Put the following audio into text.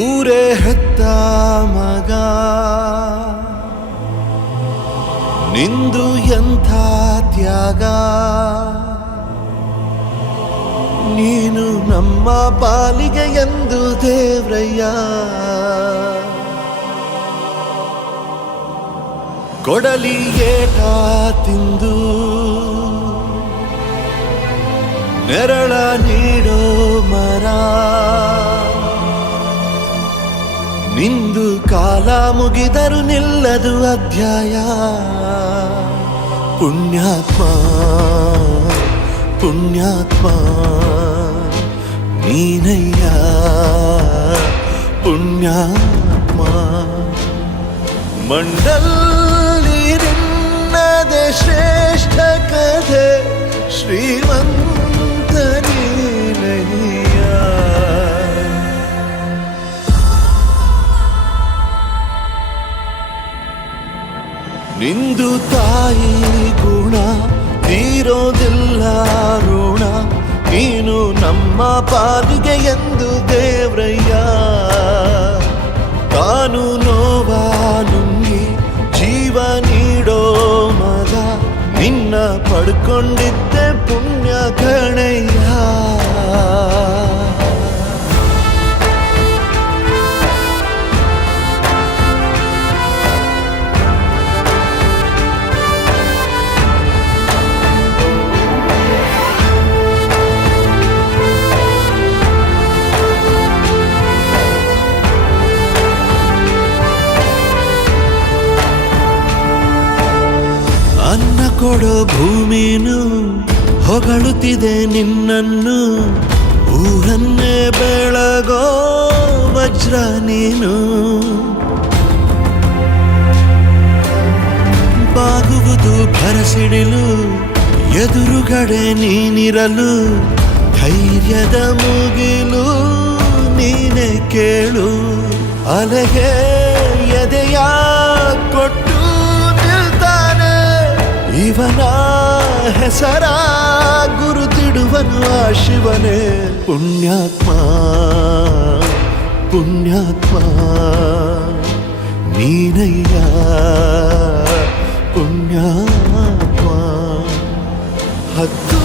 ಊರೇ ಹೆತ್ತ ಮಗ ನಿಂದು ಎಂಥ ತ್ಯಾಗ, ನೀನು ನಮ್ಮ ಪಾಲಿಗೆ ಎಂದು ದೇವ್ರಯ್ಯ. ಕೊಡಲಿ ಏಟ ತಿಂದು ನೆರಳ ನೀಡೋ ಮರ, ನಿಂದು ಕಾಲ ಮುಗಿದರು ನಿಲ್ಲದು ಅಧ್ಯಾಯ. ಪುಣ್ಯಾತ್ಮ ಪುಣ್ಯಾತ್ಮ ನೀನಯ್ಯ ಪುಣ್ಯಾತ್ಮ. ಮಂಡಲ್ಲಿ ನಿನ್ನದೆ ಶ್ರೇಷ್ಠ ಕಥೆ, ಶ್ರೀಮಂತ ನೀನಯ್ಯ. ನಿಂದು ತಾಯಿ ಗುಣ ತೀರೋದಿಲ್ಲ ಋಣ, ನೀನು ನಮ್ಮ ಪಾಲಿಗೆ ಎಂದು ದೇವ್ರಯ್ಯ. ತಾನು ನೋವ ನುಂಗಿ ಜೀವ ನೀಡೋ ಮಗ, ನಿನ್ನ ಪಡ್ಕೊಂಡಿದ್ದೆ ಪುಣ್ಯ ಕಣಯ್ಯ. ಅನ್ನ ಕೊಡೋ ಭೂಮಿನು ಹೊಗಳುತ್ತಿದೆ ನಿನ್ನನ್ನು, ಊರನ್ನೇ ಬೆಳಗೋ ವಜ್ರ ನೀನು. ಬಾಗುವುದು ಭರಸಿಡಿಲು ಎದುರುಗಡೆ ನೀನಿರಲು, ಧೈರ್ಯದ ಮುಗಿಲು ನೀನೆ ಕೇಳು. ಅಲೆಗೆ ಎದೆಯ ಕೊಟ್ಟು ಇವನ ಹೆಸರ ಗುರುತಿಡುವನು ಆ ಶಿವನೇ. ಪುಣ್ಯಾತ್ಮ ಪುಣ್ಯಾತ್ಮ ನೀನಯ್ಯ ಪುಣ್ಯಾತ್ಮ. ಹತ್ತು